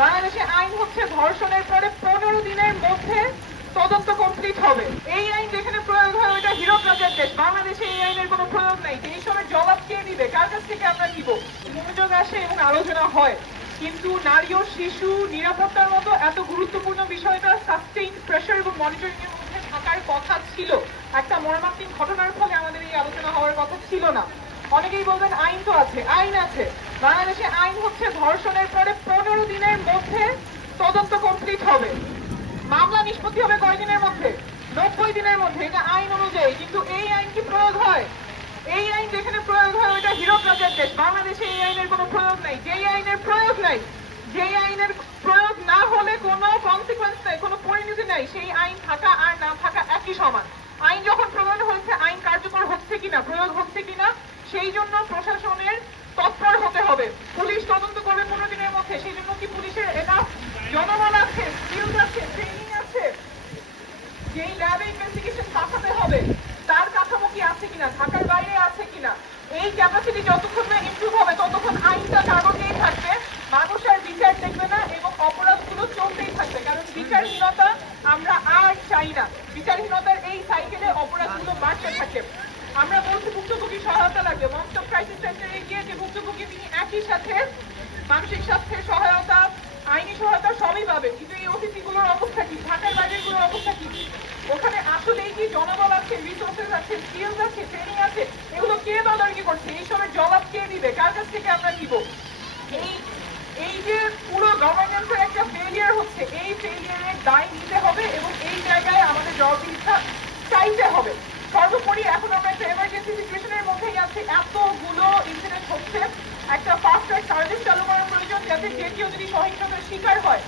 বাংলাদেশে আইন হচ্ছে ধর্ষণের পরে 15 দিনের মধ্যে তদন্ত কমপ্লিট হবে। এই আইন যেখানে প্রয়োগ হয় ওইটা হীরক রাজার দেশ। বাংলাদেশে এই আইনের কোনো প্রয়োগ নাই। এই সময় জবাব কে দিবে, কার কাছ থেকে আমরা নিব? মনোযোগ আসে এবং আলোচনা হয়, কিন্তু নারী ও শিশু নিরাপত্তার মতো এত গুরুত্বপূর্ণ বিষয়টা সাস্টেইন প্রেসার এবং মনিটরিং এর মধ্যে থাকার কথা ছিল। একটা মর্মান্তিক ঘটনার ফলে আমাদের এই আলোচনা হওয়ার কথা ছিল না। অনেকেই বলবেন আইন তো আছে, আইন আছে। বাংলাদেশে আইন হচ্ছে ধর্ষণের পরে 15 দিনের মধ্যে তদন্ত কমপ্লিট হবে। মামলা নিষ্পত্তি হবে কয়দিনের মধ্যে? 90 দিনের মধ্যে। এটা আইন অনুযায়ী। কিন্তু এই আইন কি প্রয়োগ হয়? এই আইন যেখানে প্রয়োগ হয় ওইটা হীরক রাজার দেশ। বাংলাদেশে এই আইনের কোনো প্রয়োগ নাই। যেই আইনের প্রয়োগ নাই, যেই আইনের প্রয়োগ না হলে কোনো কনসিকুয়েন্স নাই, কোনো পরিণতি নাই, সেই আইন থাকা আর না থাকা একই সমান। আইন যখন প্রয়োগ হচ্ছে, আইন কার্যকর হচ্ছে কিনা, প্রয়োগ হচ্ছে কিনা, সেই জন্য প্রশাসনের তৎপর হতে হবে। পুলিশ তদন্ত করবে 15 দিনের মধ্যে। সেই জন্য কি পুলিশের এনাফ জনবল আছে, স্কিলস আছে, ট্রেনিং আছে? যেই ল্যাবে ইনভেস্টিগেশন পাঠাতে হবে তার কাঠামো কি আছে কিনা, ঢাকার বাইরে আছে কিনা? এই ক্যাপাসিটি যতক্ষণ না ইমপ্রুভ হবে ততক্ষণ আইনটা কাগজেই থাকবে, মানুষ আর বিচার দেখবে না এবং অপরাধগুলো চলতেই থাকবে। কারণ বিচারহীনতা আমরা আর চাই না। বিচারহীনতার এই সাইকেলে অপরাধগুলো বাড়তে থাকে। আমরা বলছি ভুক্তভোগী সহায়তা লাগবে। ওয়ান স্টপ ক্রাইসিস সেন্টারে গিয়ে যে ভুক্তভোগী তিনি একই সাথে মানসিক স্বাস্থ্যের সহায়তা, আইনি সহায়তা সবই পাবেন। কিন্তু এই ওসিসি গুলোর অবস্থা কি, ঢাকার বাইরের গুলোর অবস্থা কি? ওখানে আসলেই কি জনবল আছে, রিসোর্সেস আছে, স্কিলস আছে, ট্রেনিং আছে? এগুলো কে তদারকি করছে? এই সময় জবাব কে দিবে, কার কাছ থেকে আমরা নিব? এই এই যে পুরো গভর্নেন্সের একটা ফেলিয়ার হচ্ছে, এই ফেলিয়ারের দায় নিতে হবে এবং এই জায়গায় আমাদের জবাবদিহিতা চাইতে হবে। সর্বোপরি এখন আমরা একটা এমার্জেন্সি সিচুয়েশনের মধ্যেই আছি। এতগুলো ইনসিডেন্ট হচ্ছে, একটা ফাস্ট ট্র্যাক সার্ভিস চালু করার প্রয়োজন, যাতে যে কেউ যদি সহিংসতার শিকার হয়